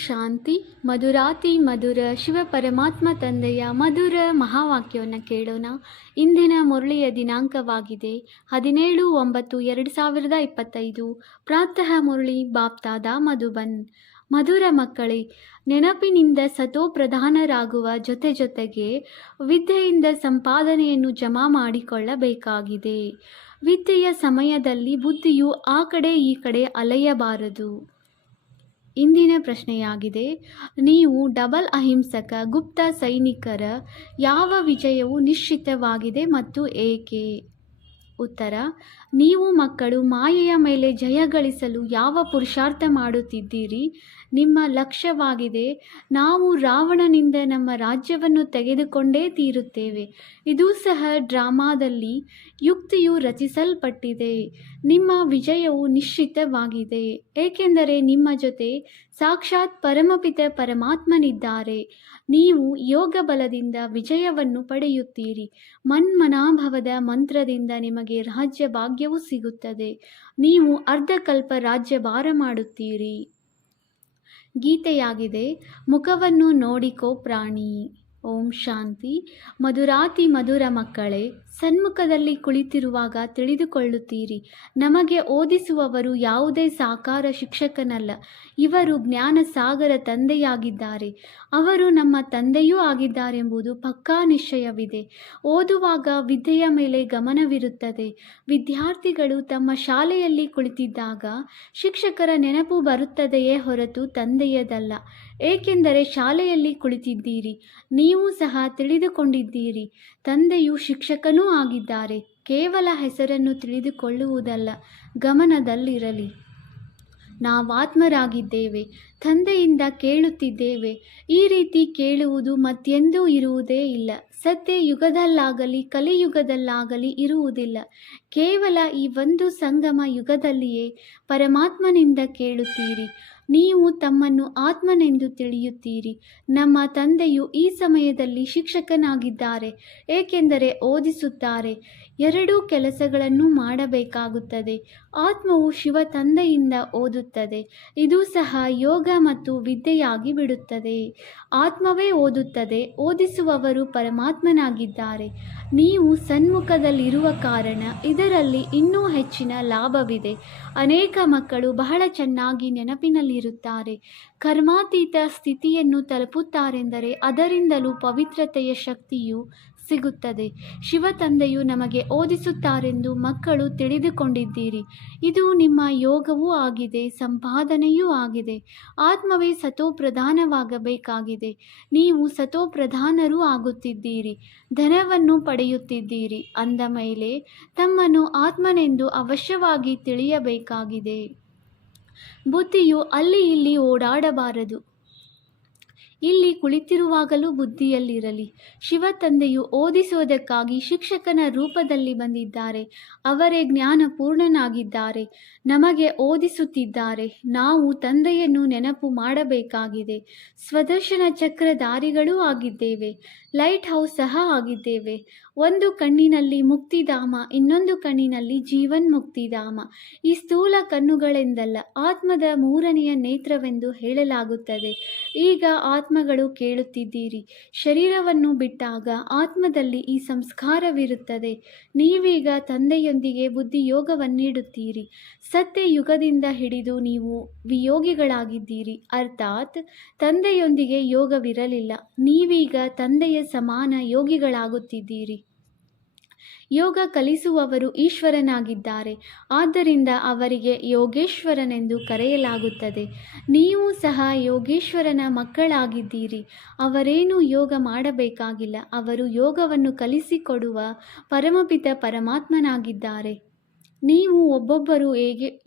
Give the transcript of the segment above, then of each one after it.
ಶಾಂತಿ. ಮಧುರಾತಿ ಮಧುರ ಶಿವ ಪರಮಾತ್ಮ ತಂದೆಯ ಮಧುರ ಮಹಾವಾಕ್ಯವನ್ನು ಕೇಳೋಣ. ಇಂದಿನ ಮುರಳಿಯ ದಿನಾಂಕವಾಗಿದೆ 17/9/2025. ಪ್ರಾತಃ ಮುರಳಿ ಬಾಪ್ತಾದ ಮಧುಬನ್. ಮಧುರ ಮಕ್ಕಳೇ, ನೆನಪಿನಿಂದ ಸತೋ ಪ್ರಧಾನರಾಗುವ ಜೊತೆಗೆ ವಿದ್ಯೆಯಿಂದ ಸಂಪಾದನೆಯನ್ನು ಜಮಾ ಮಾಡಿಕೊಳ್ಳಬೇಕಾಗಿದೆ. ವಿದ್ಯೆಯ ಸಮಯದಲ್ಲಿ ಬುದ್ಧಿಯು ಆ ಕಡೆ ಈ ಕಡೆ ಅಲೆಯಬಾರದು. ಇಂದಿನ ಪ್ರಶ್ನೆಯಾಗಿದೆ, ನೀವು ಡಬಲ್ ಅಹಿಂಸಕ ಗುಪ್ತ ಸೈನಿಕರ ಯಾವ ವಿಜಯವು ನಿಶ್ಚಿತವಾಗಿದೆ ಮತ್ತು ಏಕೆ? ಉತ್ತರ: ನೀವು ಮಕ್ಕಳು ಮಾಯೆಯ ಮೇಲೆ ಜಯ ಗಳಿಸಲು ಯಾವ ಪುರುಷಾರ್ಥ ಮಾಡುತ್ತಿದ್ದೀರಿ? ನಿಮ್ಮ ಲಕ್ಷ್ಯವಾಗಿದೆ, ನಾವು ರಾವಣನಿಂದ ನಮ್ಮ ರಾಜ್ಯವನ್ನು ತೆಗೆದುಕೊಂಡೇ ತೀರುತ್ತೇವೆ. ಇದು ಸಹ ಡ್ರಾಮಾದಲ್ಲಿ ಯುಕ್ತಿಯು ರಚಿಸಲ್ಪಟ್ಟಿದೆ. ನಿಮ್ಮ ವಿಜಯವು ನಿಶ್ಚಿತವಾಗಿದೆ, ಏಕೆಂದರೆ ನಿಮ್ಮ ಜೊತೆ ಸಾಕ್ಷಾತ್ ಪರಮಪಿತ ಪರಮಾತ್ಮನಿದ್ದಾರೆ. ನೀವು ಯೋಗ ಬಲದಿಂದ ವಿಜಯವನ್ನು ಪಡೆಯುತ್ತೀರಿ. ಮನ್ಮನಾಭವದ ಮಂತ್ರದಿಂದ ನಿಮಗೆ ರಾಜ್ಯ ಭಾಗ್ಯವು ಸಿಗುತ್ತದೆ. ನೀವು ಅರ್ಧಕಲ್ಪ ರಾಜ್ಯಭಾರ ಮಾಡುತ್ತೀರಿ. ಗೀತೆಯಾಗಿದೆ, ಮುಖವನ್ನು ನೋಡಿಕೋ ಪ್ರಾಣಿ. ಓಂ ಶಾಂತಿ. ಮಧುರಾತಿ ಮಧುರ ಮಕ್ಕಳೇ, ಸನ್ಮುಖದಲ್ಲಿ ಕುಳಿತಿರುವಾಗ ತಿಳಿದುಕೊಳ್ಳುತ್ತೀರಿ, ನಮಗೆ ಓದಿಸುವವರು ಯಾವುದೇ ಸಾಕಾರ ಶಿಕ್ಷಕನಲ್ಲ. ಇವರು ಜ್ಞಾನ ಸಾಗರ ತಂದೆಯಾಗಿದ್ದಾರೆ. ಅವರು ನಮ್ಮ ತಂದೆಯೂ ಆಗಿದ್ದಾರೆಂಬುದು ಪಕ್ಕಾ ನಿಶ್ಚಯವಿದೆ. ಓದುವಾಗ ವಿದ್ಯೆಯ ಮೇಲೆ ಗಮನವಿರುತ್ತದೆ. ವಿದ್ಯಾರ್ಥಿಗಳು ತಮ್ಮ ಶಾಲೆಯಲ್ಲಿ ಕುಳಿತಿದ್ದಾಗ ಶಿಕ್ಷಕರ ನೆನಪು ಬರುತ್ತದೆಯೇ ಹೊರತು ತಂದೆಯದಲ್ಲ. ಏಕೆಂದರೆ ಶಾಲೆಯಲ್ಲಿ ಕುಳಿತಿದ್ದೀರಿ. ನೀವು ಸಹ ತಿಳಿದುಕೊಂಡಿದ್ದೀರಿ, ತಂದೆಯು ಶಿಕ್ಷಕನೂ ಆಗಿದ್ದಾರೆ. ಕೇವಲ ಹೆಸರನ್ನು ತಿಳಿದುಕೊಳ್ಳುವುದಲ್ಲ, ಗಮನದಲ್ಲಿರಲಿ. ನಾವಾತ್ಮರಾಗಿದ್ದೇವೆ, ತಂದೆಯಿಂದ ಕೇಳುತ್ತಿದ್ದೇವೆ. ಈ ರೀತಿ ಕೇಳುವುದು ಮತ್ತೆಂದೂ ಇರುವುದೇ ಇಲ್ಲ. ಸತ್ಯ ಯುಗದಲ್ಲಾಗಲಿ ಕಲಿಯುಗದಲ್ಲಾಗಲಿ ಇರುವುದಿಲ್ಲ. ಕೇವಲ ಈ ಒಂದು ಸಂಗಮ ಯುಗದಲ್ಲಿಯೇ ಪರಮಾತ್ಮನಿಂದ ಕೇಳುತ್ತೀರಿ. ನೀವು ತಮ್ಮನ್ನು ಆತ್ಮನೆಂದು ತಿಳಿಯುತ್ತೀರಿ. ನಮ್ಮ ತಂದೆಯು ಈ ಸಮಯದಲ್ಲಿ ಶಿಕ್ಷಕನಾಗಿದ್ದಾರೆ, ಏಕೆಂದರೆ ಓದಿಸುತ್ತಾರೆ. ಎರಡೂ ಕೆಲಸಗಳನ್ನು ಮಾಡಬೇಕಾಗುತ್ತದೆ. ಆತ್ಮವು ಶಿವ ತಂದೆಯಿಂದ ಓದುತ್ತದೆ. ಇದು ಸಹ ಯೋಗ ಮತ್ತು ವಿದ್ಯೆಯಾಗಿ ಬಿಡುತ್ತದೆ. ಆತ್ಮವೇ ಓದುತ್ತದೆ, ಓದಿಸುವವರು ಪರಮಾತ್ಮನಾಗಿದ್ದಾರೆ. ನೀವು ಸನ್ಮುಖದಲ್ಲಿರುವ ಕಾರಣ ಇದರಲ್ಲಿ ಇನ್ನೂ ಹೆಚ್ಚಿನ ಲಾಭವಿದೆ. ಅನೇಕ ಮಕ್ಕಳು ಬಹಳ ಚೆನ್ನಾಗಿ ನೆನಪಿನಲ್ಲಿರುತ್ತಾರೆ. ಕರ್ಮಾತೀತ ಸ್ಥಿತಿಯನ್ನು ತಲುಪುತ್ತಾರೆಂದರೆ ಅದರಿಂದಲೂ ಪವಿತ್ರತೆಯ ಶಕ್ತಿಯು ಸಿಗುತ್ತದೆ. ಶಿವ ತಂದೆಯು ನಮಗೆ ಓದಿಸುತ್ತಾರೆಂದು ಮಕ್ಕಳು ತಿಳಿದುಕೊಂಡಿದ್ದೀರಿ. ಇದು ನಿಮ್ಮ ಯೋಗವೂ ಆಗಿದೆ, ಸಂಪಾದನೆಯೂ ಆಗಿದೆ. ಆತ್ಮವೇ ಸತೋ ಪ್ರಧಾನವಾಗಬೇಕಾಗಿದೆ. ನೀವು ಸತೋ ಪ್ರಧಾನರೂ ಆಗುತ್ತಿದ್ದೀರಿ. ಧನವನ್ನು ಪಡೆಯುತ್ತಿದ್ದೀರಿ ಅಂದ ಮೇಲೆ ತಮ್ಮನ್ನು ಆತ್ಮನೆಂದು ಅವಶ್ಯವಾಗಿ ತಿಳಿಯಬೇಕಾಗಿದೆ. ಬುದ್ಧಿಯು ಅಲ್ಲಿ ಇಲ್ಲಿ ಓಡಾಡಬಾರದು. ಇಲ್ಲಿ ಕುಳಿತಿರುವಾಗಲೂ ಬುದ್ಧಿಯಲ್ಲಿರಲಿ. ಶಿವ ತಂದೆಯು ಓದಿಸುವುದಕ್ಕಾಗಿ ಶಿಕ್ಷಕನ ರೂಪದಲ್ಲಿ ಬಂದಿದ್ದಾರೆ. ಅವರೇ ಜ್ಞಾನಪೂರ್ಣನಾಗಿದ್ದಾರೆ, ನಮಗೆ ಓದಿಸುತ್ತಿದ್ದಾರೆ. ನಾವು ತಂದೆಯನ್ನು ನೆನಪು ಮಾಡಬೇಕಾಗಿದೆ. ಸ್ವದರ್ಶನ ಚಕ್ರಧಾರಿಗಳೂ ಆಗಿದ್ದೇವೆ, ಲೈಟ್ ಹೌಸ್ ಸಹ ಆಗಿದ್ದೇವೆ. ಒಂದು ಕಣ್ಣಿನಲ್ಲಿ ಮುಕ್ತಿಧಾಮ, ಇನ್ನೊಂದು ಕಣ್ಣಿನಲ್ಲಿ ಜೀವನ್ ಮುಕ್ತಿಧಾಮ. ಈ ಸ್ಥೂಲ ಕಣ್ಣುಗಳೆಂದಲ್ಲ, ಆತ್ಮದ ಮೂರನೆಯ ನೇತ್ರವೆಂದು ಹೇಳಲಾಗುತ್ತದೆ. ಈಗ ಆತ್ಮಗಳು ಕೇಳುತ್ತಿದ್ದೀರಿ. ಶರೀರವನ್ನು ಬಿಟ್ಟಾಗ ಆತ್ಮದಲ್ಲಿ ಈ ಸಂಸ್ಕಾರವಿರುತ್ತದೆ. ನೀವೀಗ ತಂದೆಯೊಂದಿಗೆ ಬುದ್ಧಿಯೋಗವನ್ನಿಡುತ್ತೀರಿ. ಸತ್ಯ ಯುಗದಿಂದ ಹಿಡಿದು ನೀವು ವಿಯೋಗಿಗಳಾಗಿದ್ದೀರಿ, ಅರ್ಥಾತ್ ತಂದೆಯೊಂದಿಗೆ ಯೋಗವಿರಲಿಲ್ಲ. ನೀವೀಗ ತಂದೆಯ ಸಮಾನ ಯೋಗಿಗಳಾಗುತ್ತಿದ್ದೀರಿ. ಯೋಗ ಕಲಿಸುವವರು ಈಶ್ವರನಾಗಿದ್ದಾರೆ, ಆದ್ದರಿಂದ ಅವರಿಗೆ ಯೋಗೇಶ್ವರನೆಂದು ಕರೆಯಲಾಗುತ್ತದೆ. ನೀವು ಸಹ ಯೋಗೇಶ್ವರನ ಮಕ್ಕಳಾಗಿದ್ದೀರಿ. ಅವರೇನೂ ಯೋಗ ಮಾಡಬೇಕಾಗಿಲ್ಲ. ಅವರು ಯೋಗವನ್ನು ಕಲಿಸಿಕೊಡುವ ಪರಮಪಿತ ಪರಮಾತ್ಮನಾಗಿದ್ದಾರೆ. ನೀವು ಒಬ್ಬೊಬ್ಬರು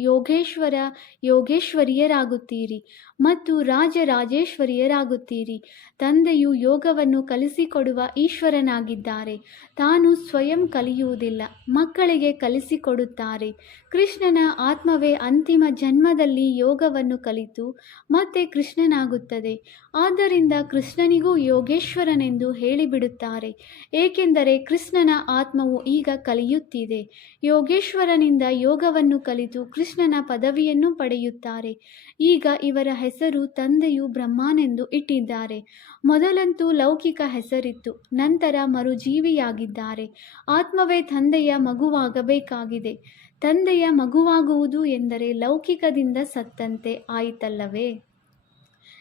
ಯೋಗೇಶ್ವರ ಯೋಗೇಶ್ವರಿಯರಾಗುತ್ತೀರಿ ಮತ್ತು ರಾಜರಾಜೇಶ್ವರಿಯರಾಗುತ್ತೀರಿ. ತಂದೆಯು ಯೋಗವನ್ನು ಕಲಿಸಿಕೊಡುವ ಈಶ್ವರನಾಗಿದ್ದಾರೆ. ತಾನು ಸ್ವಯಂ ಕಲಿಯುವುದಿಲ್ಲ, ಮಕ್ಕಳಿಗೆ ಕಲಿಸಿಕೊಡುತ್ತಾರೆ. ಕೃಷ್ಣನ ಆತ್ಮವೇ ಅಂತಿಮ ಜನ್ಮದಲ್ಲಿ ಯೋಗವನ್ನು ಕಲಿತು ಮತ್ತೆ ಕೃಷ್ಣನಾಗುತ್ತದೆ. ಆದ್ದರಿಂದ ಕೃಷ್ಣನಿಗೂ ಯೋಗೇಶ್ವರನೆಂದು ಹೇಳಿಬಿಡುತ್ತಾರೆ, ಏಕೆಂದರೆ ಕೃಷ್ಣನ ಆತ್ಮವು ಈಗ ಕಲಿಯುತ್ತಿದೆ. ಯೋಗೇಶ್ವರನಿಂದ ಶಿವನಿಂದ ಯೋಗವನ್ನು ಕಲಿತು ಕೃಷ್ಣನ ಪದವಿಯನ್ನು ಪಡೆಯುತ್ತಾರೆ. ಈಗ ಇವರ ಹೆಸರು ತಂದೆಯು ಬ್ರಹ್ಮನೆಂದು ಇಟ್ಟಿದ್ದಾರೆ. ಮೊದಲಂತೂ ಲೌಕಿಕ ಹೆಸರಿತ್ತು, ನಂತರ ಮರುಜೀವಿಯಾಗಿದ್ದಾರೆ. ಆತ್ಮವೇ ತಂದೆಯ ಮಗುವಾಗಬೇಕಾಗಿದೆ. ತಂದೆಯ ಮಗುವಾಗುವುದು ಎಂದರೆ ಲೌಕಿಕದಿಂದ ಸತ್ತಂತೆ ಆಯಿತಲ್ಲವೇ?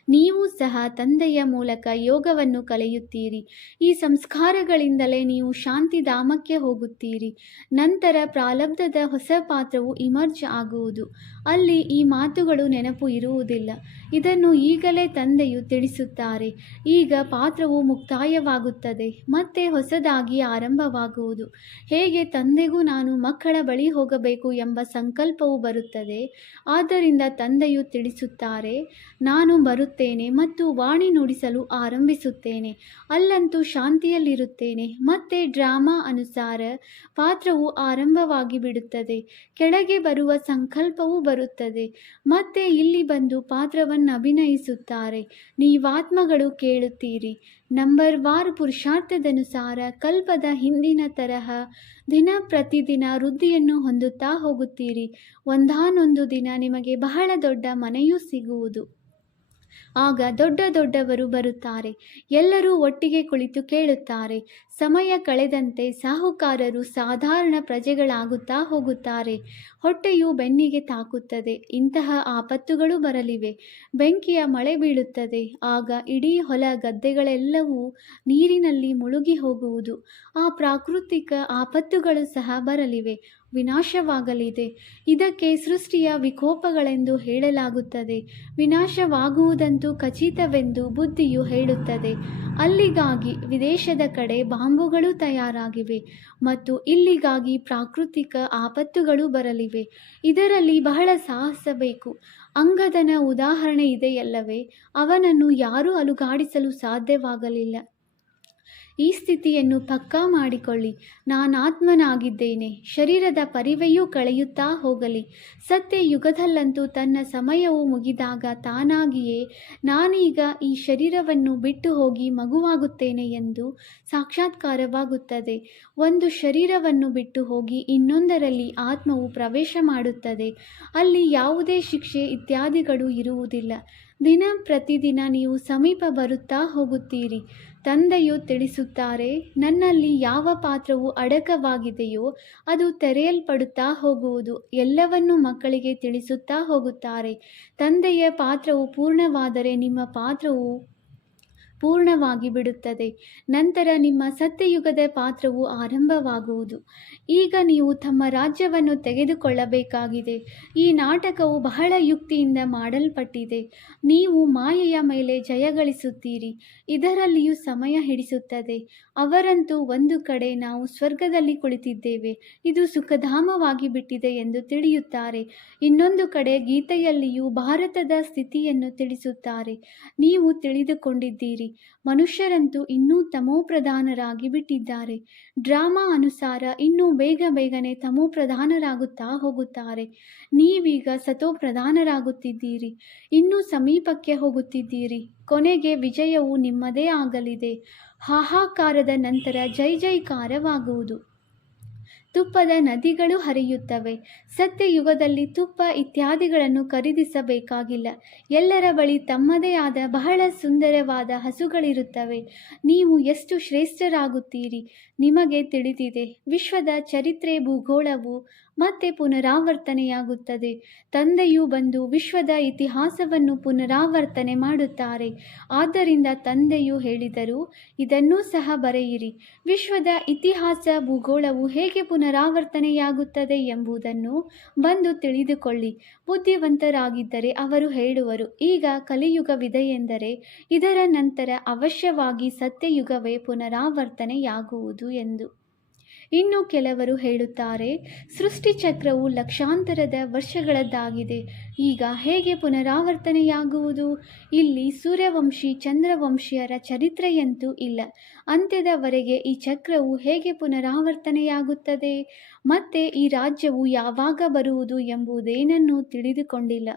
ನೀವು ಸಹ ತಂದೆಯ ಮೂಲಕ ಯೋಗವನ್ನು ಕಲಿಯುತ್ತೀರಿ. ಈ ಸಂಸ್ಕಾರಗಳಿಂದಲೇ ನೀವು ಶಾಂತಿಧಾಮಕ್ಕೆ ಹೋಗುತ್ತೀರಿ. ನಂತರ ಪ್ರಾರಬ್ಧದ ಹೊಸ ಪಾತ್ರವು ಇಮರ್ಜ್ ಆಗುವುದು. ಅಲ್ಲಿ ಈ ಮಾತುಗಳು ನೆನಪು ಇರುವುದಿಲ್ಲ. ಇದನ್ನು ಈಗಲೇ ತಂದೆಯು ತಿಳಿಸುತ್ತಾರೆ. ಈಗ ಪಾತ್ರವು ಮುಕ್ತಾಯವಾಗುತ್ತದೆ, ಮತ್ತೆ ಹೊಸದಾಗಿ ಆರಂಭವಾಗುವುದು. ಹೇಗೆ ತಂದೆಗೂ ನಾನು ಮಕ್ಕಳ ಬಳಿ ಹೋಗಬೇಕು ಎಂಬ ಸಂಕಲ್ಪವು ಬರುತ್ತದೆ. ಆದ್ದರಿಂದ ತಂದೆಯು ತಿಳಿಸುತ್ತಾರೆ, ನಾನು ಬರುತ್ತೇನೆ ಮತ್ತು ವಾಣಿ ನುಡಿಸಲು ಆರಂಭಿಸುತ್ತೇನೆ. ಅಲ್ಲಂತೂ ಶಾಂತಿಯಲ್ಲಿರುತ್ತೇನೆ. ಮತ್ತೆ ಡ್ರಾಮಾ ಅನುಸಾರ ಪಾತ್ರವು ಆರಂಭವಾಗಿ ಬಿಡುತ್ತದೆ. ಕೆಳಗೆ ಬರುವ ಸಂಕಲ್ಪವೂ ಬರುತ್ತದೆ. ಮತ್ತೆ ಇಲ್ಲಿ ಬಂದು ಪಾತ್ರವನ್ನು ಅಭಿನಯಿಸುತ್ತಾರೆ. ನೀವಾತ್ಮಗಳು ಕೇಳುತ್ತೀರಿ. ನಂಬರ್ ವಾರ್ ಪುರುಷಾರ್ಥದನುಸಾರ ಕಲ್ಪದ ಹಿಂದಿನ ತರಹ ದಿನ ಪ್ರತಿದಿನ ವೃದ್ಧಿಯನ್ನು ಹೊಂದುತ್ತಾ ಹೋಗುತ್ತೀರಿ. ಒಂದಾನೊಂದು ದಿನ ನಿಮಗೆ ಬಹಳ ದೊಡ್ಡ ಮನೆಯೂ ಸಿಗುವುದು. ಆಗ ದೊಡ್ಡವರು ಬರುತ್ತಾರೆ. ಎಲ್ಲರೂ ಒಟ್ಟಿಗೆ ಕುಳಿತು ಕೇಳುತ್ತಾರೆ. ಸಮಯ ಕಳೆದಂತೆ ಸಾಹುಕಾರರು ಸಾಧಾರಣ ಪ್ರಜೆಗಳಾಗುತ್ತಾ ಹೋಗುತ್ತಾರೆ. ಹೊಟ್ಟೆಯು ಬೆನ್ನಿಗೆ ತಾಕುತ್ತದೆ. ಇಂತಹ ಆಪತ್ತುಗಳು ಬರಲಿವೆ. ಬೆಂಕಿಯ ಮಳೆ ಬೀಳುತ್ತದೆ. ಆಗ ಇಡೀ ಹೊಲ ಗದ್ದೆಗಳೆಲ್ಲವೂ ನೀರಿನಲ್ಲಿ ಮುಳುಗಿ ಹೋಗುವುದು. ಆ ಪ್ರಾಕೃತಿಕ ಆಪತ್ತುಗಳು ಸಹ ಬರಲಿವೆ. ವಿನಾಶವಾಗಲಿದೆ. ಇದಕ್ಕೆ ಸೃಷ್ಟಿಯ ವಿಕೋಪಗಳೆಂದು ಹೇಳಲಾಗುತ್ತದೆ. ವಿನಾಶವಾಗುವುದಂತೂ ಖಚಿತವೆಂದು ಬುದ್ಧಿಯು ಹೇಳುತ್ತದೆ. ಅಲ್ಲಿಗಾಗಿ ವಿದೇಶದ ಕಡೆ ಬಾಂಬುಗಳು ತಯಾರಾಗಿವೆ ಮತ್ತು ಇಲ್ಲಿಗಾಗಿ ಪ್ರಾಕೃತಿಕ ಆಪತ್ತುಗಳು ಬರಲಿವೆ. ಇದರಲ್ಲಿ ಬಹಳ ಸಾಹಸ ಬೇಕು. ಅಂಗದನ ಉದಾಹರಣೆ ಇದೆಯಲ್ಲವೇ? ಅವನನ್ನು ಯಾರೂ ಅಲುಗಾಡಿಸಲು ಸಾಧ್ಯವಾಗಲಿಲ್ಲ. ಈ ಸ್ಥಿತಿಯನ್ನು ಪಕ್ಕಾ ಮಾಡಿಕೊಳ್ಳಿ. ನಾನಾತ್ಮನಾಗಿದ್ದೇನೆ. ಶರೀರದ ಪರಿವೆಯೂ ಕಳೆಯುತ್ತಾ ಹೋಗಲಿ. ಸತ್ಯ ಯುಗದಲ್ಲಂತೂ ತನ್ನ ಸಮಯವು ಮುಗಿದಾಗ ತಾನಾಗಿಯೇ ನಾನೀಗ ಈ ಶರೀರವನ್ನು ಬಿಟ್ಟು ಹೋಗಿ ಮಗುವಾಗುತ್ತೇನೆ ಎಂದು ಸಾಕ್ಷಾತ್ಕಾರವಾಗುತ್ತದೆ. ಒಂದು ಶರೀರವನ್ನು ಬಿಟ್ಟು ಹೋಗಿ ಇನ್ನೊಂದರಲ್ಲಿ ಆತ್ಮವು ಪ್ರವೇಶ ಮಾಡುತ್ತದೆ. ಅಲ್ಲಿ ಯಾವುದೇ ಶಿಕ್ಷೆ ಇತ್ಯಾದಿಗಳು ಇರುವುದಿಲ್ಲ. ದಿನ ಪ್ರತಿದಿನ ನೀವು ಸಮೀಪ ಬರುತ್ತಾ ಹೋಗುತ್ತೀರಿ. ತಂದೆಯು ತಿಳಿಸುತ್ತಾರೆ, ನನ್ನಲ್ಲಿ ಯಾವ ಪಾತ್ರವು ಅಡಕವಾಗಿದೆಯೋ ಅದು ತೆರೆಯಲ್ಪಡುತ್ತಾ ಹೋಗುವುದು. ಎಲ್ಲವನ್ನೂ ಮಕ್ಕಳಿಗೆ ತಿಳಿಸುತ್ತಾ ಹೋಗುತ್ತಾರೆ. ತಂದೆಯ ಪಾತ್ರವು ಪೂರ್ಣವಾದರೆ ನಿಮ್ಮ ಪಾತ್ರವು ಪೂರ್ಣವಾಗಿ ಬಿಡುತ್ತದೆ. ನಂತರ ನಿಮ್ಮ ಸತ್ಯಯುಗದ ಪಾತ್ರವು ಆರಂಭವಾಗುವುದು. ಈಗ ನೀವು ತಮ್ಮ ರಾಜ್ಯವನ್ನು ತೆಗೆದುಕೊಳ್ಳಬೇಕಾಗಿದೆ. ಈ ನಾಟಕವು ಬಹಳ ಯುಕ್ತಿಯಿಂದ ಮಾಡಲ್ಪಟ್ಟಿದೆ. ನೀವು ಮಾಯೆಯ ಮೇಲೆ ಜಯಗಳಿಸುತ್ತೀರಿ. ಇದರಲ್ಲಿಯೂ ಸಮಯ ಹಿಡಿಸುತ್ತದೆ. ಅವರಂತೂ ಒಂದು ಕಡೆ ನಾವು ಸ್ವರ್ಗದಲ್ಲಿ ಕುಳಿತಿದ್ದೇವೆ, ಇದು ಸುಖಧಾಮವಾಗಿ ಬಿಟ್ಟಿದೆ ಎಂದು ತಿಳಿಯುತ್ತಾರೆ. ಇನ್ನೊಂದು ಕಡೆ ಗೀತೆಯಲ್ಲಿಯೂ ಭಾರತದ ಸ್ಥಿತಿಯನ್ನು ತಿಳಿಸುತ್ತಾರೆ. ನೀವು ತಿಳಿದುಕೊಂಡಿದ್ದೀರಿ, ಮನುಷ್ಯರಂತೂ ಇನ್ನೂ ತಮೋಪ್ರಧಾನರಾಗಿ ಬಿಟ್ಟಿದ್ದಾರೆ. ಡ್ರಾಮಾ ಅನುಸಾರ ಇನ್ನೂ ಬೇಗನೆ ತಮೋಪ್ರಧಾನರಾಗುತ್ತಾ ಹೋಗುತ್ತಾರೆ. ನೀವೀಗ ಸತೋಪ್ರಧಾನರಾಗುತ್ತಿದ್ದೀರಿ. ಇನ್ನೂ ಸಮೀಪಕ್ಕೆ ಹೋಗುತ್ತಿದ್ದೀರಿ. ಕೊನೆಗೆ ವಿಜಯವು ನಿಮ್ಮದೇ ಆಗಲಿದೆ. ಹಾಹಾಕಾರದ ನಂತರ ಜೈಕಾರವಾಗುವುದು. ತುಪ್ಪದ ನದಿಗಳು ಹರಿಯುತ್ತವೆ. ಸತ್ಯಯುಗದಲ್ಲಿ ತುಪ್ಪ ಇತ್ಯಾದಿಗಳನ್ನು ಖರೀದಿಸಬೇಕಾಗಿಲ್ಲ. ಎಲ್ಲರ ಬಳಿ ತಮ್ಮದೇ ಆದ ಬಹಳ ಸುಂದರವಾದ ಹಸುಗಳಿರುತ್ತವೆ. ನೀವು ಎಷ್ಟು ಶ್ರೇಷ್ಠರಾಗುತ್ತೀರಿ. ನಿಮಗೆ ತಿಳಿದಿದೆ, ವಿಶ್ವದ ಚರಿತ್ರೆ ಭೂಗೋಳವು ಮತ್ತೆ ಪುನರಾವರ್ತನೆಯಾಗುತ್ತದೆ. ತಂದೆಯು ಬಂದು ವಿಶ್ವದ ಇತಿಹಾಸವನ್ನು ಪುನರಾವರ್ತನೆ ಮಾಡುತ್ತಾರೆ. ಆದ್ದರಿಂದ ತಂದೆಯು ಹೇಳಿದರು, ಇದನ್ನೂ ಸಹ ಬರೆಯಿರಿ. ವಿಶ್ವದ ಇತಿಹಾಸ ಭೂಗೋಳವು ಹೇಗೆ ಪುನರಾವರ್ತನೆಯಾಗುತ್ತದೆ ಎಂಬುದನ್ನು ಬಂದು ತಿಳಿದುಕೊಳ್ಳಿ. ಬುದ್ಧಿವಂತರಾಗಿದ್ದರೆ ಅವರು ಹೇಳುವರು, ಈಗ ಕಲಿಯುಗವಿದೆಯೆಂದರೆ ಇದರ ನಂತರ ಅವಶ್ಯವಾಗಿ ಸತ್ಯಯುಗವೇ ಪುನರಾವರ್ತನೆಯಾಗುವುದು ಎಂದು. ಇನ್ನು ಕೆಲವರು ಹೇಳುತ್ತಾರೆ, ಸೃಷ್ಟಿಚಕ್ರವು ಲಕ್ಷಾಂತರದ ವರ್ಷಗಳದ್ದಾಗಿದೆ. ಈಗ ಹೇಗೆ ಪುನರಾವರ್ತನೆಯಾಗುವುದು? ಇಲ್ಲಿ ಸೂರ್ಯವಂಶಿ ಚಂದ್ರವಂಶಿಯರ ಚರಿತ್ರೆಯಂತೂ ಇಲ್ಲ. ಅಂತ್ಯದವರೆಗೆ ಈ ಚಕ್ರವು ಹೇಗೆ ಪುನರಾವರ್ತನೆಯಾಗುತ್ತದೆ? ಮತ್ತೆ ಈ ರಾಜ್ಯವು ಯಾವಾಗ ಬರುವುದು ಎಂಬುದೇನನ್ನೂ ತಿಳಿದುಕೊಂಡಿಲ್ಲ.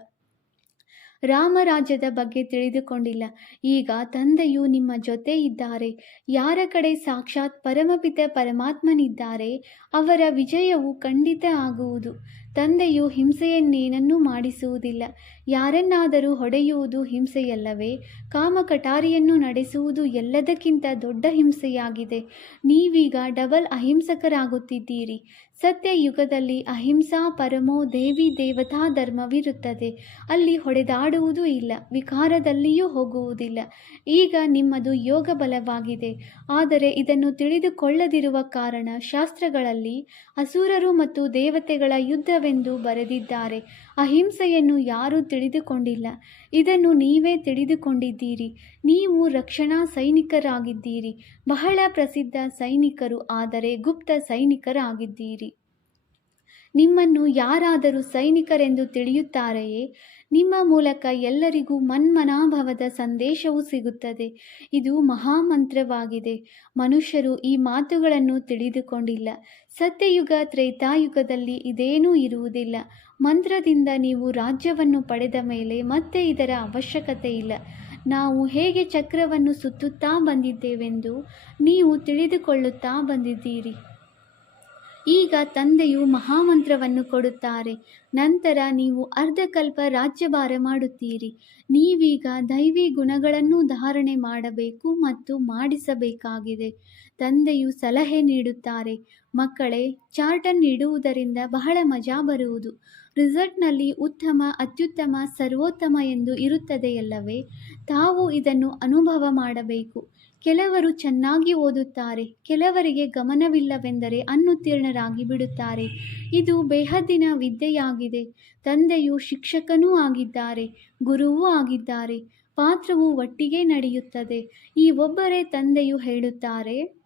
ರಾಮರಾಜ್ಯದ ಬಗ್ಗೆ ತಿಳಿದುಕೊಂಡಿಲ್ಲ. ಈಗ ತಂದೆಯು ನಿಮ್ಮ ಜೊತೆ ಇದ್ದಾರೆ. ಯಾರ ಕಡೆ ಸಾಕ್ಷಾತ್ ಪರಮಪಿತ ಪರಮಾತ್ಮನಿದ್ದಾರೆ, ಅವರ ವಿಜಯವು ಖಂಡಿತ ಆಗುವುದು. ತಂದೆಯು ಹಿಂಸೆಯನ್ನೇನನ್ನೂ ಮಾಡಿಸುವುದಿಲ್ಲ. ಯಾರನ್ನಾದರೂ ಹೊಡೆಯುವುದು ಹಿಂಸೆಯಲ್ಲವೇ? ಕಾಮಕಟಾರಿಯನ್ನು ನಡೆಸುವುದು ಎಲ್ಲದಕ್ಕಿಂತ ದೊಡ್ಡ ಹಿಂಸೆಯಾಗಿದೆ. ನೀವೀಗ ಡಬಲ್ ಅಹಿಂಸಕರಾಗುತ್ತಿದ್ದೀರಿ. ಸತ್ಯಯುಗದಲ್ಲಿ ಅಹಿಂಸಾ ಪರಮೋ ದೇವಿ ದೇವತಾ ಧರ್ಮವಿರುತ್ತದೆ. ಅಲ್ಲಿ ಹೊಡೆದಾಡುವುದೂ ಇಲ್ಲ, ವಿಕಾರದಲ್ಲಿಯೂ ಹೋಗುವುದಿಲ್ಲ. ಈಗ ನಿಮ್ಮದು ಯೋಗ ಬಲವಾಗಿದೆ. ಆದರೆ ಇದನ್ನು ತಿಳಿದುಕೊಳ್ಳದಿರುವ ಕಾರಣ ಶಾಸ್ತ್ರಗಳಲ್ಲಿ ಅಸುರರು ಮತ್ತು ದೇವತೆಗಳ ಯುದ್ಧವೆಂದು ಬರೆದಿದ್ದಾರೆ. ಅಹಿಂಸೆಯನ್ನು ಯಾರೂ ತಿಳಿದುಕೊಂಡಿಲ್ಲ. ಇದನ್ನು ನೀವೇ ತಿಳಿದುಕೊಂಡಿದ್ದೀರಿ. ನೀವು ರಕ್ಷಣಾ ಸೈನಿಕರಾಗಿದ್ದೀರಿ. ಬಹಳ ಪ್ರಸಿದ್ಧ ಸೈನಿಕರು, ಆದರೆ ಗುಪ್ತ ಸೈನಿಕರಾಗಿದ್ದೀರಿ. ನಿಮ್ಮನ್ನು ಯಾರಾದರೂ ಸೈನಿಕರೆಂದು ತಿಳಿಯುತ್ತಾರೆಯೇ? ನಿಮ್ಮ ಮೂಲಕ ಎಲ್ಲರಿಗೂ ಮನ್ಮನಾಭವದ ಸಂದೇಶವು ಸಿಗುತ್ತದೆ. ಇದು ಮಹಾಮಂತ್ರವಾಗಿದೆ. ಮನುಷ್ಯರು ಈ ಮಾತುಗಳನ್ನು ತಿಳಿದುಕೊಂಡಿಲ್ಲ. ಸತ್ಯಯುಗ ತ್ರೇತಾಯುಗದಲ್ಲಿ ಇದೇನೂ ಇರುವುದಿಲ್ಲ. ಮಂತ್ರದಿಂದ ನೀವು ರಾಜ್ಯವನ್ನು ಪಡೆದ ಮೇಲೆ ಮತ್ತೆ ಇದರ ಅವಶ್ಯಕತೆ ಇಲ್ಲ. ನಾವು ಹೇಗೆ ಚಕ್ರವನ್ನು ಸುತ್ತುತ್ತಾ ಬಂದಿದ್ದೇವೆಂದು ನೀವು ತಿಳಿದುಕೊಳ್ಳುತ್ತಾ ಬಂದಿದ್ದೀರಿ. ಈಗ ತಂದೆಯು ಮಹಾಮಂತ್ರವನ್ನು ಕೊಡುತ್ತಾರೆ. ನಂತರ ನೀವು ಅರ್ಧಕಲ್ಪ ರಾಜ್ಯಭಾರ ಮಾಡುತ್ತೀರಿ. ನೀವೀಗ ದೈವಿ ಗುಣಗಳನ್ನು ಧಾರಣೆ ಮಾಡಬೇಕು ಮತ್ತು ಮಾಡಿಸಬೇಕಾಗಿದೆ. ತಂದೆಯು ಸಲಹೆ ನೀಡುತ್ತಾರೆ. ಮಕ್ಕಳೇ, ಚಾರ್ಟನ್ನು ಇಡುವುದರಿಂದ ಬಹಳ ಮಜಾ ಬರುವುದು. ರಿಸಲ್ಟ್ನಲ್ಲಿ ಉತ್ತಮ, ಅತ್ಯುತ್ತಮ, ಸರ್ವೋತ್ತಮ ಎಂದು ಇರುತ್ತದೆಯಲ್ಲವೇ? ತಾವು ಇದನ್ನು ಅನುಭವ ಮಾಡಬೇಕು. ಕೆಲವರು ಚೆನ್ನಾಗಿ ಓದುತ್ತಾರೆ, ಕೆಲವರಿಗೆ ಗಮನವಿಲ್ಲವೆಂದರೆ ಅನುತ್ತೀರ್ಣರಾಗಿ ಬಿಡುತ್ತಾರೆ. ಇದು ಬೇಹದ್ದಿನ ವಿದ್ಯೆಯಾಗಿದೆ. ತಂದೆಯು ಶಿಕ್ಷಕನೂ ಆಗಿದ್ದಾರೆ, ಗುರುವೂ ಆಗಿದ್ದಾರೆ. ಪಾತ್ರವು ಒಟ್ಟಿಗೆ ನಡೆಯುತ್ತದೆ. ಈ ಒಬ್ಬರೇ ತಂದೆಯು ಹೇಳುತ್ತಾರೆ,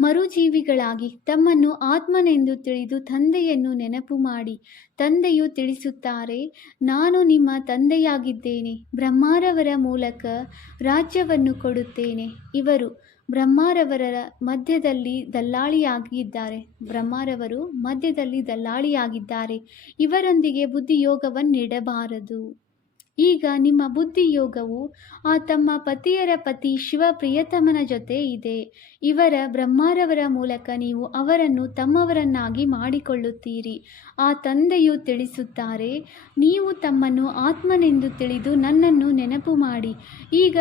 ಮರುಜೀವಿಗಳಾಗಿ ತಮ್ಮನ್ನು ಆತ್ಮನೆಂದು ತಿಳಿದು ತಂದೆಯನ್ನು ನೆನಪು ಮಾಡಿ. ತಂದೆಯು ತಿಳಿಸುತ್ತಾರೆ, ನಾನು ನಿಮ್ಮ ತಂದೆಯಾಗಿದ್ದೇನೆ. ಬ್ರಹ್ಮರವರ ಮೂಲಕ ರಾಜ್ಯವನ್ನು ಕೊಡುತ್ತೇನೆ. ಇವರು ಬ್ರಹ್ಮರವರ ಮಧ್ಯದಲ್ಲಿ ದಲ್ಲಾಳಿಯಾಗಿದ್ದಾರೆ. ಇವರೊಂದಿಗೆ ಬುದ್ಧಿಯೋಗವನ್ನಿಡಬಾರದು. ಈಗ ನಿಮ್ಮ ಬುದ್ಧಿಯೋಗವು ಆ ತಮ್ಮ ಪತಿಯರ ಪತಿ ಶಿವ ಪ್ರಿಯತಮನ ಜೊತೆ ಇದೆ. ಇವರ ಬ್ರಹ್ಮರವರ ಮೂಲಕ ನೀವು ಅವರನ್ನು ತಮ್ಮವರನ್ನಾಗಿ ಮಾಡಿಕೊಳ್ಳುತ್ತೀರಿ. ಆ ತಂದೆಯು ತಿಳಿಸುತ್ತಾರೆ, ನೀವು ತಮ್ಮನ್ನು ಆತ್ಮನೆಂದು ತಿಳಿದು ನನ್ನನ್ನು ನೆನಪು ಮಾಡಿ. ಈಗ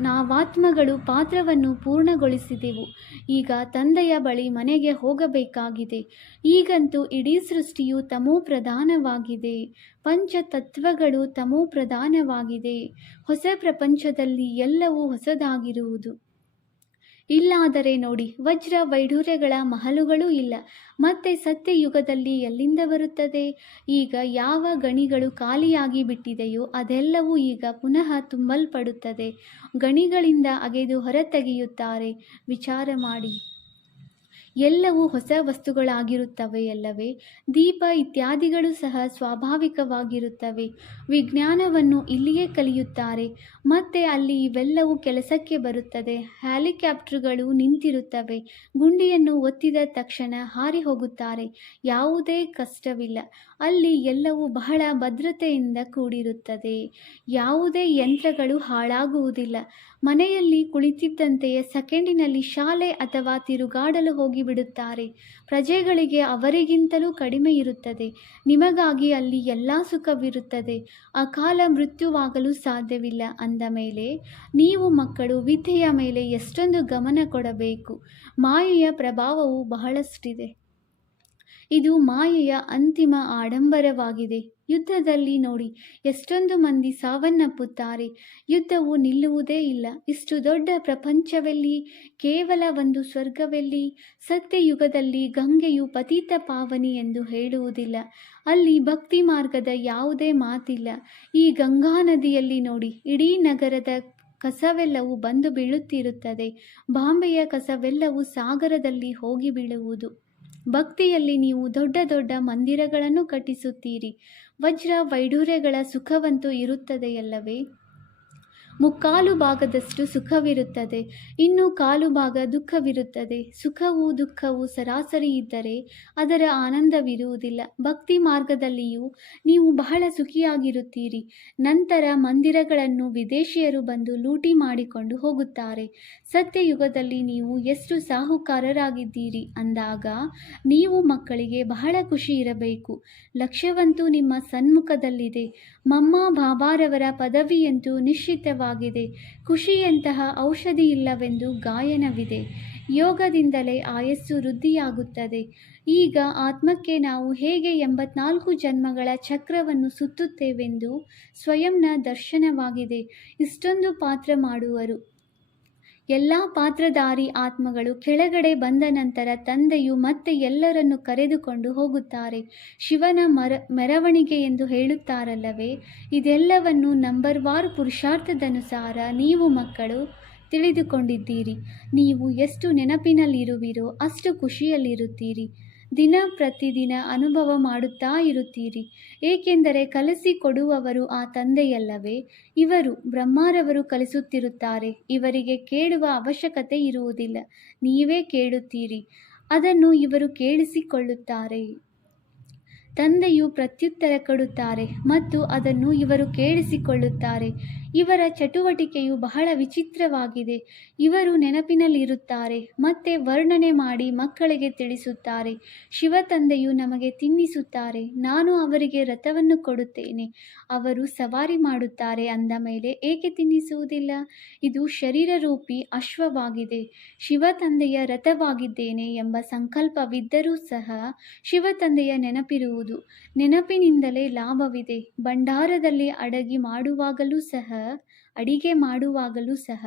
ನಾವಾತ್ಮಗಳು ಪಾತ್ರವನ್ನು ಪೂರ್ಣಗೊಳಿಸಿದೆವು. ಈಗ ತಂದೆಯ ಬಳಿ ಮನೆಗೆ ಹೋಗಬೇಕಾಗಿದೆ. ಈಗಂತೂ ಇಡೀ ಸೃಷ್ಟಿಯು ತಮೋಪ್ರಧಾನವಾಗಿದೆ. ಪಂಚತತ್ವಗಳು ತಮೋಪ್ರಧಾನವಾಗಿದೆ. ಹೊಸ ಪ್ರಪಂಚದಲ್ಲಿ ಎಲ್ಲವೂ ಹೊಸದಾಗಿರುವುದು. ಇಲ್ಲಾದರೆ ನೋಡಿ, ವಜ್ರ ವೈಢೂರ್ಯಗಳ ಮಹಲುಗಳೂ ಇಲ್ಲ. ಮತ್ತೆ ಸತ್ಯಯುಗದಲ್ಲಿ ಎಲ್ಲಿಂದ ಬರುತ್ತದೆ? ಈಗ ಯಾವ ಗಣಿಗಳು ಖಾಲಿಯಾಗಿ ಬಿಟ್ಟಿದೆಯೋ ಅದೆಲ್ಲವೂ ಈಗ ಪುನಃ ತುಂಬಲ್ಪಡುತ್ತದೆ. ಗಣಿಗಳಿಂದ ಅಗೆದು ಹೊರತೆಗೆಯುತ್ತಾರೆ. ವಿಚಾರ ಮಾಡಿ. ಎಲ್ಲವೂ ಹೊಸ ವಸ್ತುಗಳಾಗಿರುತ್ತವೆಯಲ್ಲವೇ? ದೀಪ ಇತ್ಯಾದಿಗಳು ಸಹ ಸ್ವಾಭಾವಿಕವಾಗಿರುತ್ತವೆ. ವಿಜ್ಞಾನವನ್ನು ಇಲ್ಲಿಯೇ ಕಲಿಯುತ್ತಾರೆ. ಮತ್ತೆ ಅಲ್ಲಿ ಇವೆಲ್ಲವೂ ಕೆಲಸಕ್ಕೆ ಬರುತ್ತದೆ. ಹೆಲಿಕಾಪ್ಟರ್ಗಳು ನಿಂತಿರುತ್ತವೆ. ಗುಂಡಿಯನ್ನು ಒತ್ತಿದ ತಕ್ಷಣ ಹಾರಿ ಹೋಗುತ್ತಾರೆ. ಯಾವುದೇ ಕಷ್ಟವಿಲ್ಲ. ಅಲ್ಲಿ ಎಲ್ಲವೂ ಬಹಳ ಭದ್ರತೆಯಿಂದ ಕೂಡಿರುತ್ತದೆ. ಯಾವುದೇ ಯಂತ್ರಗಳು ಹಾಳಾಗುವುದಿಲ್ಲ. ಮನೆಯಲ್ಲಿ ಕುಳಿತಿದ್ದಂತೆಯೇ ಸೆಕೆಂಡಿನಲ್ಲಿ ಶಾಲೆ ಅಥವಾ ತಿರುಗಾಡಲು ಹೋಗಿಬಿಡುತ್ತಾರೆ. ಪ್ರಜೆಗಳಿಗೆ ಅವರಿಗಿಂತಲೂ ಕಡಿಮೆ ಇರುತ್ತದೆ. ನಿಮಗಾಗಿ ಅಲ್ಲಿ ಎಲ್ಲ ಸುಖವಿರುತ್ತದೆ. ಅಕಾಲ ಮೃತ್ಯುವಾಗಲು ಸಾಧ್ಯವಿಲ್ಲ ಅಂದ ಮೇಲೆ ನೀವು ಮಕ್ಕಳು ವಿದ್ಯೆಯ ಮೇಲೆ ಎಷ್ಟೊಂದು ಗಮನ ಕೊಡಬೇಕು. ಮಾಯೆಯ ಪ್ರಭಾವವು ಬಹಳಷ್ಟಿದೆ. ಇದು ಮಾಯೆಯ ಅಂತಿಮ ಆಡಂಬರವಾಗಿದೆ. ಯುದ್ಧದಲ್ಲಿ ನೋಡಿ, ಎಷ್ಟೊಂದು ಮಂದಿ ಸಾವನ್ನಪ್ಪುತ್ತಾರೆ. ಯುದ್ಧವು ನಿಲ್ಲುವುದೇ ಇಲ್ಲ. ಇಷ್ಟು ದೊಡ್ಡ ಪ್ರಪಂಚವೆಲ್ಲಿ? ಕೇವಲ ಒಂದು ಸ್ವರ್ಗವೆಲ್ಲಿ? ಸತ್ಯಯುಗದಲ್ಲಿ ಗಂಗೆಯು ಪತಿತ ಪಾವನಿ ಎಂದು ಹೇಳುವುದಿಲ್ಲ. ಅಲ್ಲಿ ಭಕ್ತಿ ಮಾರ್ಗದ ಯಾವುದೇ ಮಾತಿಲ್ಲ. ಈ ಗಂಗಾ ನದಿಯಲ್ಲಿ ನೋಡಿ, ಇಡೀ ನಗರದ ಕಸವೆಲ್ಲವೂ ಬಂದು ಬೀಳುತ್ತಿರುತ್ತದೆ. ಬಾಂಬೆಯ ಕಸವೆಲ್ಲವೂ ಸಾಗರದಲ್ಲಿ ಹೋಗಿ ಬೀಳುವುದು. ಭಕ್ತಿಯಲ್ಲಿ ನೀವು ದೊಡ್ಡ ದೊಡ್ಡ ಮಂದಿರಗಳನ್ನು ಕಟ್ಟಿಸುತ್ತೀರಿ. ವಜ್ರ ವೈಢೂರ್ಯಗಳ ಸುಖವಂತೂ ಇರುತ್ತದೆಯಲ್ಲವೇ? ಮುಕ್ಕಾಲು ಭಾಗದಷ್ಟು ಸುಖವಿರುತ್ತದೆ, ಇನ್ನು ಕಾಲು ಭಾಗ ದುಃಖವಿರುತ್ತದೆ. ಸುಖವೂ ದುಃಖವೂ ಸರಾಸರಿ ಇದ್ದರೆ ಅದರ ಆನಂದವಿರುವುದಿಲ್ಲ. ಭಕ್ತಿ ಮಾರ್ಗದಲ್ಲಿಯೂ ನೀವು ಬಹಳ ಸುಖಿಯಾಗಿರುತ್ತೀರಿ. ನಂತರ ಮಂದಿರಗಳನ್ನು ವಿದೇಶಿಯರು ಬಂದು ಲೂಟಿ ಮಾಡಿಕೊಂಡು ಹೋಗುತ್ತಾರೆ. ಸತ್ಯಯುಗದಲ್ಲಿ ನೀವು ಎಷ್ಟು ಸಾಹುಕಾರರಾಗಿದ್ದೀರಿ ಅಂದಾಗ ನೀವು ಮಕ್ಕಳಿಗೆ ಬಹಳ ಖುಷಿ ಇರಬೇಕು. ಲಕ್ಷ್ಯವಂತೂ ನಿಮ್ಮ ಸನ್ಮುಖದಲ್ಲಿದೆ. ಮಮ್ಮ ಬಾಬಾರವರ ಪದವಿಯಂತೂ ನಿಶ್ಚಿತವಾಗಿದೆ. ಖುಷಿಯಂತಹ ಔಷಧಿ ಇಲ್ಲವೆಂದು ಗಾಯನವಿದೆ. ಯೋಗದಿಂದಲೇ ಆಯಸ್ಸು ವೃದ್ಧಿಯಾಗುತ್ತದೆ. ಈಗ ಆತ್ಮಕ್ಕೆ ನಾವು ಹೇಗೆ 84 ಜನ್ಮಗಳ ಚಕ್ರವನ್ನು ಸುತ್ತುತ್ತೇವೆಂದು ಸ್ವಯಂನ ದರ್ಶನವಾಗಿದೆ. ಇಷ್ಟೊಂದು ಪಾತ್ರ ಮಾಡುವರು. ಎಲ್ಲ ಪಾತ್ರಧಾರಿ ಆತ್ಮಗಳು ಕೆಳಗಡೆ ಬಂದ ನಂತರ ತಂದೆಯು ಮತ್ತೆ ಎಲ್ಲರನ್ನು ಕರೆದುಕೊಂಡು ಹೋಗುತ್ತಾರೆ. ಶಿವನ ಮೆರವಣಿಗೆ ಎಂದು ಹೇಳುತ್ತಾರಲ್ಲವೇ, ಇದೆಲ್ಲವನ್ನು ನಂಬರ್ವಾರು ಪುರುಷಾರ್ಥದನುಸಾರ ನೀವು ಮಕ್ಕಳು ತಿಳಿದುಕೊಂಡಿದ್ದೀರಿ. ನೀವು ಎಷ್ಟು ನೆನಪಿನಲ್ಲಿರುವಿರೋ ಅಷ್ಟು ಖುಷಿಯಲ್ಲಿರುತ್ತೀರಿ. ದಿನ ಪ್ರತಿದಿನ ಅನುಭವ ಮಾಡುತ್ತಾ ಇರುತ್ತೀರಿ. ಏಕೆಂದರೆ ಕಲಿಸಿಕೊಡುವವರು ಆ ತಂದೆಯಲ್ಲವೇ. ಇವರು ಬ್ರಹ್ಮರವರು ಕಲಿಸುತ್ತಿರುತ್ತಾರೆ. ಇವರಿಗೆ ಕೇಳುವ ಅವಶ್ಯಕತೆ ಇರುವುದಿಲ್ಲ. ನೀವೇ ಕೇಳುತ್ತೀರಿ, ಅದನ್ನು ಇವರು ಕೇಳಿಸಿಕೊಳ್ಳುತ್ತಾರೆ. ತಂದೆಯು ಪ್ರತ್ಯುತ್ತರ ಕೊಡುತ್ತಾರೆ ಮತ್ತು ಅದನ್ನು ಇವರು ಕೇಳಿಸಿಕೊಳ್ಳುತ್ತಾರೆ. ಇವರ ಚಟುವಟಿಕೆಯು ಬಹಳ ವಿಚಿತ್ರವಾಗಿದೆ. ಇವರು ನೆನಪಿನಲ್ಲಿರುತ್ತಾರೆ ಮತ್ತೆ ವರ್ಣನೆ ಮಾಡಿ ಮಕ್ಕಳಿಗೆ ತಿಳಿಸುತ್ತಾರೆ. ಶಿವ ತಂದೆಯು ನಮಗೆ ತಿನ್ನಿಸುತ್ತಾರೆ. ನಾನು ಅವರಿಗೆ ರಥವನ್ನು ಕೊಡುತ್ತೇನೆ, ಅವರು ಸವಾರಿ ಮಾಡುತ್ತಾರೆ ಅಂದ ಮೇಲೆ ಏಕೆ ತಿನ್ನಿಸುವುದಿಲ್ಲ? ಇದು ಶರೀರರೂಪಿ ಅಶ್ವವಾಗಿದೆ. ಶಿವ ತಂದೆಯ ರಥವಾಗಿದ್ದೇನೆ ಎಂಬ ಸಂಕಲ್ಪವಿದ್ದರೂ ಸಹ ಶಿವ ತಂದೆಯ ನೆನಪಿರುವುದು. ನೆನಪಿನಿಂದಲೇ ಲಾಭವಿದೆ. ಭಂಡಾರದಲ್ಲಿ ಅಡಿಗೆ ಮಾಡುವಾಗಲೂ ಸಹ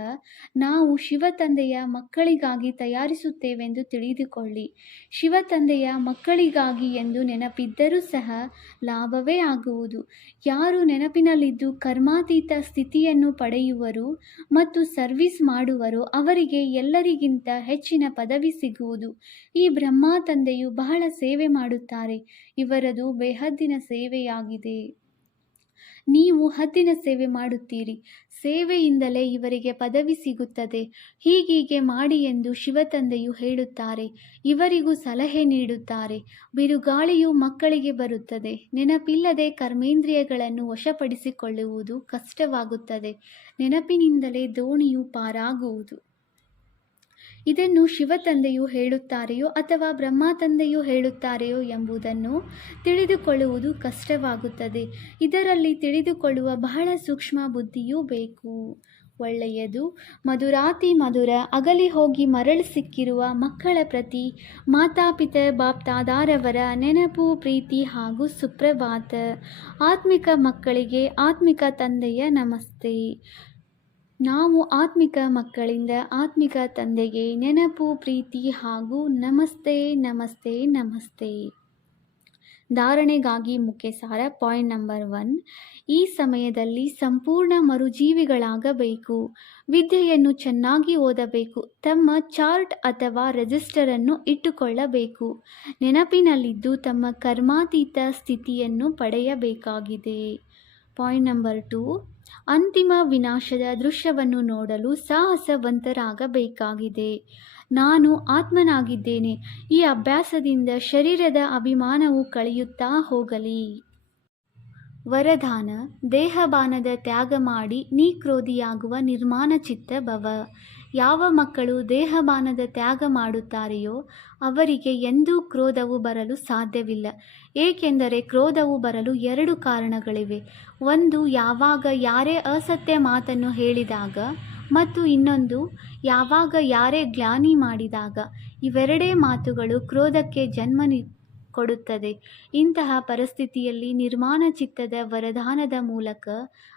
ನಾವು ಶಿವ ತಂದೆಯ ಮಕ್ಕಳಿಗಾಗಿ ತಯಾರಿಸುತ್ತೇವೆಂದು ತಿಳಿದುಕೊಳ್ಳಿ. ಶಿವ ತಂದೆಯ ಮಕ್ಕಳಿಗಾಗಿ ಎಂದು ನೆನಪಿದ್ದರೂ ಸಹ ಲಾಭವೇ ಆಗುವುದು. ಯಾರು ನೆನಪಿನಲ್ಲಿದ್ದು ಕರ್ಮಾತೀತ ಸ್ಥಿತಿಯನ್ನು ಪಡೆಯುವರು ಮತ್ತು ಸರ್ವಿಸ್ ಮಾಡುವರೋ ಅವರಿಗೆ ಎಲ್ಲರಿಗಿಂತ ಹೆಚ್ಚಿನ ಪದವಿ ಸಿಗುವುದು. ಈ ಬ್ರಹ್ಮ ತಂದೆಯು ಬಹಳ ಸೇವೆ ಮಾಡುತ್ತಾರೆ. ಇವರದು ಬೇಹದ್ದಿನ ಸೇವೆಯಾಗಿದೆ. ನೀವು ಹದ್ದಿನ ಸೇವೆ ಮಾಡುತ್ತೀರಿ. ಸೇವೆಯಿಂದಲೇ ಇವರಿಗೆ ಪದವಿ ಸಿಗುತ್ತದೆ. ಹೀಗೀಗೆ ಮಾಡಿ ಎಂದು ಶಿವತಂದೆಯು ಹೇಳುತ್ತಾರೆ. ಇವರಿಗೂ ಸಲಹೆ ನೀಡುತ್ತಾರೆ. ಬಿರುಗಾಳಿಯು ಮಕ್ಕಳಿಗೆ ಬರುತ್ತದೆ. ನೆನಪಿಲ್ಲದೆ ಕರ್ಮೇಂದ್ರಿಯಗಳನ್ನು ವಶಪಡಿಸಿಕೊಳ್ಳುವುದು ಕಷ್ಟವಾಗುತ್ತದೆ. ನೆನಪಿನಿಂದಲೇ ದೋಣಿಯು ಪಾರಾಗುವುದು. ಇದನ್ನು ಶಿವ ತಂದೆಯು ಹೇಳುತ್ತಾರೆಯೋ ಅಥವಾ ಬ್ರಹ್ಮ ತಂದೆಯು ಹೇಳುತ್ತಾರೆಯೋ ಎಂಬುದನ್ನು ತಿಳಿದುಕೊಳ್ಳುವುದು ಕಷ್ಟವಾಗುತ್ತದೆ. ಇದರಲ್ಲಿ ತಿಳಿದುಕೊಳ್ಳುವ ಬಹಳ ಸೂಕ್ಷ್ಮ ಬುದ್ಧಿಯೂ ಬೇಕು. ಒಳ್ಳೆಯದು. ಮಧುರಾತಿ ಮಧುರ ಅಗಲಿ ಹೋಗಿ ಮರಳಿ ಸಿಕ್ಕಿರುವ ಮಕ್ಕಳ ಪ್ರತಿ ಮಾತಾಪಿತ ಬಾಪ್ತಾದಾರವರ ನೆನಪು, ಪ್ರೀತಿ ಹಾಗೂ ಸುಪ್ರಭಾತ. ಆತ್ಮಿಕ ಮಕ್ಕಳಿಗೆ ಆತ್ಮಿಕ ತಂದೆಯ ನಮಸ್ತೆ. ನಾವು ಆತ್ಮಿಕ ಮಕ್ಕಳಿಂದ ಆತ್ಮಿಕ ತಂದೆಗೆ ನೆನಪು, ಪ್ರೀತಿ ಹಾಗೂ ನಮಸ್ತೆ ನಮಸ್ತೆ ನಮಸ್ತೆ. ಧಾರಣೆಗಾಗಿ ಮುಖ್ಯ ಸಾರ. Point number 1. ಈ ಸಮಯದಲ್ಲಿ ಸಂಪೂರ್ಣ ಮರುಜೀವಿಗಳಾಗಬೇಕು. ವಿದ್ಯೆಯನ್ನು ಚೆನ್ನಾಗಿ ಓದಬೇಕು. ತಮ್ಮ ಚಾರ್ಟ್ ಅಥವಾ ರಿಜಿಸ್ಟರನ್ನು ಇಟ್ಟುಕೊಳ್ಳಬೇಕು. ನೆನಪಿನಲ್ಲಿದ್ದು ತಮ್ಮ ಕರ್ಮಾತೀತ ಸ್ಥಿತಿಯನ್ನು ಪಡೆಯಬೇಕಾಗಿದೆ. Point number 2. ಅಂತಿಮ ವಿನಾಶದ ದೃಶ್ಯವನ್ನು ನೋಡಲು ಸಾಹಸವಂತರಾಗಬೇಕಾಗಿದೆ. ನಾನು ಆತ್ಮನಾಗಿದ್ದೇನೆ. ಈ ಅಭ್ಯಾಸದಿಂದ ಶರೀರದ ಅಭಿಮಾನವು ಕಳೆಯುತ್ತಾ ಹೋಗಲಿ. ವರದಾನ. ದೇಹಬಾನದ ತ್ಯಾಗ ಮಾಡಿ ನೀ ಕ್ರೋಧಿಯಾಗುವ ನಿರ್ಮಾಣ ಚಿತ್ತ ಭವ. ಯಾವ ಮಕ್ಕಳು ದೇಹಬಾನದ ತ್ಯಾಗ ಮಾಡುತ್ತಾರೆಯೋ ಅವರಿಗೆ ಎಂದೂ ಕ್ರೋಧವು ಬರಲು ಸಾಧ್ಯವಿಲ್ಲ. ಏಕೆಂದರೆ ಕ್ರೋಧವು ಬರಲು 2 ಕಾರಣಗಳಿವೆ. ಒಂದು, ಯಾವಾಗ ಯಾರೇ ಅಸತ್ಯ ಮಾತನ್ನು ಹೇಳಿದಾಗ, ಮತ್ತು ಇನ್ನೊಂದು, ಯಾವಾಗ ಯಾರೇ ಗ್ಲಾನಿ ಮಾಡಿದಾಗ. ಇವೆರಡೇ ಮಾತುಗಳು ಕ್ರೋಧಕ್ಕೆ ಜನ್ಮ ಕೊಡುತ್ತದೆ. ಇಂತಹ ಪರಿಸ್ಥಿತಿಯಲ್ಲಿ ನಿರ್ಮಾಣ ಚಿತ್ತದ ವರದಾನದ ಮೂಲಕ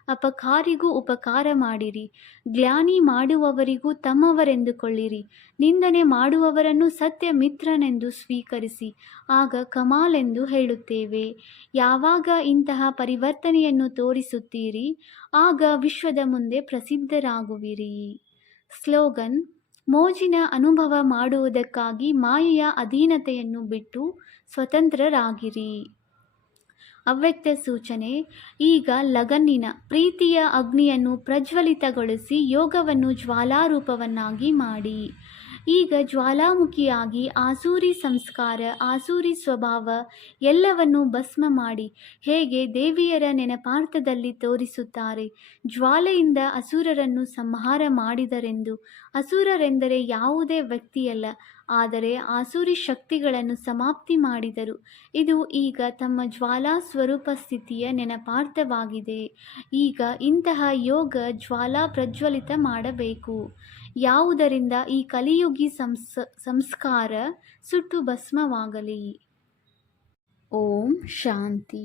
ಅಪಕಾರಿಗೂ ಉಪಕಾರ ಮಾಡಿರಿ. ಗ್ಲಾನಿ ಮಾಡುವವರಿಗೂ ತಮ್ಮವರೆಂದುಕೊಳ್ಳಿರಿ. ನಿಂದನೆ ಮಾಡುವವರನ್ನು ಸತ್ಯ ಮಿತ್ರನೆಂದು ಸ್ವೀಕರಿಸಿ. ಆಗ ಕಮಾಲ್ ಎಂದು ಹೇಳುತ್ತೇವೆ. ಯಾವಾಗ ಇಂತಹ ಪರಿವರ್ತನೆಯನ್ನು ತೋರಿಸುತ್ತೀರಿ ಆಗ ವಿಶ್ವದ ಮುಂದೆ ಪ್ರಸಿದ್ಧರಾಗುವಿರಿ. ಸ್ಲೋಗನ್. ಮೋಜಿನ ಅನುಭವ ಮಾಡುವುದಕ್ಕಾಗಿ ಮಾಯೆಯ ಅಧೀನತೆಯನ್ನು ಬಿಟ್ಟು ಸ್ವತಂತ್ರರಾಗಿರಿ. ಅವ್ಯಕ್ತ ಸೂಚನೆ: ಈಗ ಲಗನ್ನಿನ ಪ್ರೀತಿಯ ಅಗ್ನಿಯನ್ನು ಪ್ರಜ್ವಲಿತಗೊಳಿಸಿ ಯೋಗವನ್ನು ಜ್ವಾಲಾರೂಪವನ್ನಾಗಿ ಮಾಡಿ. ಈಗ ಜ್ವಾಲಾಮುಖಿಯಾಗಿ ಆಸೂರಿ ಸಂಸ್ಕಾರ, ಆಸೂರಿ ಸ್ವಭಾವ ಎಲ್ಲವನ್ನೂ ಭಸ್ಮ ಮಾಡಿ ಹೇಗೆ ದೇವಿಯರ ನೆನಪಾರ್ಥದಲ್ಲಿ ತೋರಿಸುತ್ತಾರೆ. ಜ್ವಾಲೆಯಿಂದ ಅಸುರರನ್ನು ಸಂಹಾರ ಮಾಡಿದರೆಂದು. ಅಸುರರೆಂದರೆ ಯಾವುದೇ ವ್ಯಕ್ತಿಯಲ್ಲ, ಆದರೆ ಆಸುರಿ ಶಕ್ತಿಗಳನ್ನು ಸಮಾಪ್ತಿ ಮಾಡಿದರು. ಇದು ಈಗ ತಮ್ಮ ಜ್ವಾಲಾ ಸ್ವರೂಪ ಸ್ಥಿತಿಯ ನೆನಪಾರ್ಥವಾಗಿದೆ. ಈಗ ಇಂತಹ ಯೋಗ ಜ್ವಾಲಾ ಪ್ರಜ್ವಲಿತ ಮಾಡಬೇಕು, ಯಾವುದರಿಂದ ಈ ಕಲಿಯುಗಿ ಸಂಸ್ಕಾರ ಸುಟ್ಟು ಭಸ್ಮವಾಗಲಿ. ಓಂ ಶಾಂತಿ.